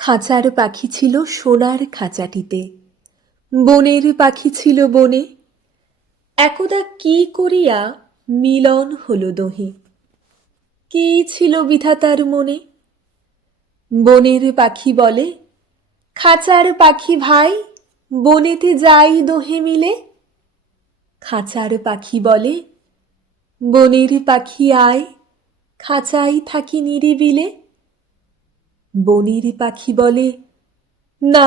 খাঁচার পাখি ছিল সোনার খাঁচাটিতে, বনের পাখি ছিল বনে। একদা কি করিয়া মিলন হলো দোহে, কি ছিল বিধাতার মনে। বনের পাখি বলে, খাঁচার পাখি ভাই, বনেতে যাই দোহে মিলে। খাঁচার পাখি বলে, বনের পাখি আয়, খাঁচাই থাকি নিরিবিলে। বনের পাখি বলে, না,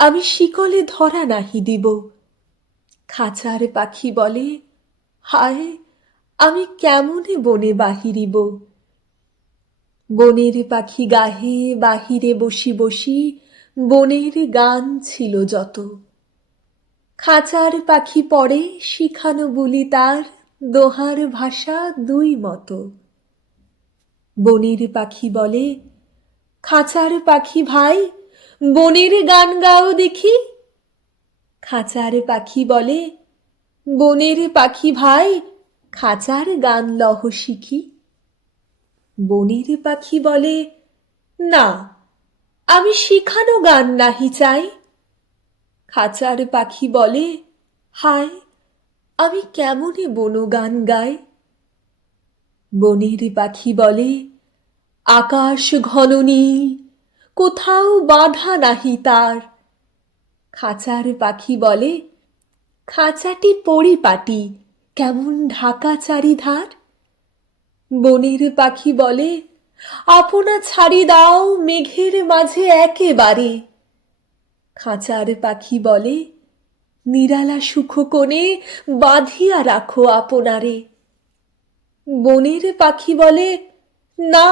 আমি শিকলে ধরা নাহি দিব। খাঁচার পাখি বলে, হায়, আমি কেমনে বনে বাহিরিব। বনের পাখি গাহে বাহিরে বসি বসি, বনের গান ছিল যত। খাঁচার পাখি পড়ে শিখানো বুলি তার, দোহার ভাষা দুই মতো। বনের পাখি বলে, খাঁচার পাখি ভাই, বনের গান গাও দেখি। খাঁচার পাখি বলে, বনের পাখি ভাই, খাঁচার গান লহ শিখি। বনের পাখি বলে, না, আমি শিখানো গান নাহি চাই। খাঁচার পাখি বলে, হায়, আমি কেমনে বনগান গাই। বনের পাখি বলে, আকাশ ঘন নীল, কোথাও বাধা নাহি তার। খাঁচার পাখি বলে, খাঁচাটি পরিপাটি, কেমন ঢাকা চারিধার। বনের পাখি বলে, আপনা ছাড়ি দাও মেঘের মাঝে একেবারে। খাঁচার পাখি বলে, নিরালা সুখ কোণে বাঁধিয়া রাখো আপনারে। বনের পাখি বলে, না,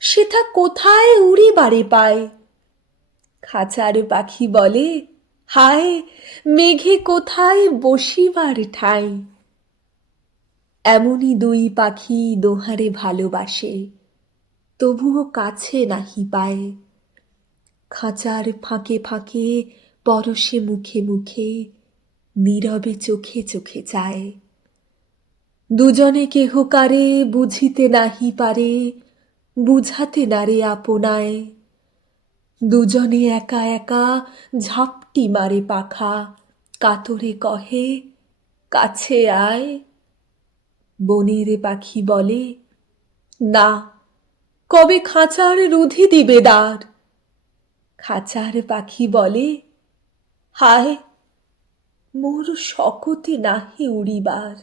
সেথা কোথায় উড়িবারে পায়। খাঁচার পাখি বলে, হায়, মেঘে কোথায় বসিবার ঠাঁই। এমনি দুই পাখি দোহারে ভালোবাসে, তবুও কাছে নাহি পায়। খাঁচার ফাঁকে ফাঁকে, পরশে মুখে মুখে, নীরবে চোখে চোখে চায়। দুজনে কেহ কারে বুঝিতে নাহি পারে, বুঝাতে নারে আপনায়। দুজনে একা একা ঝাপটি মারে পাখা, কাতরে কহে, কাছে আয়। বনের পাখি বলে, না, কবে খাঁচার রুধি দিবে দ্বার। খাঁচার পাখি বলে, হায়, মোর শকতে নাহি উড়িবার।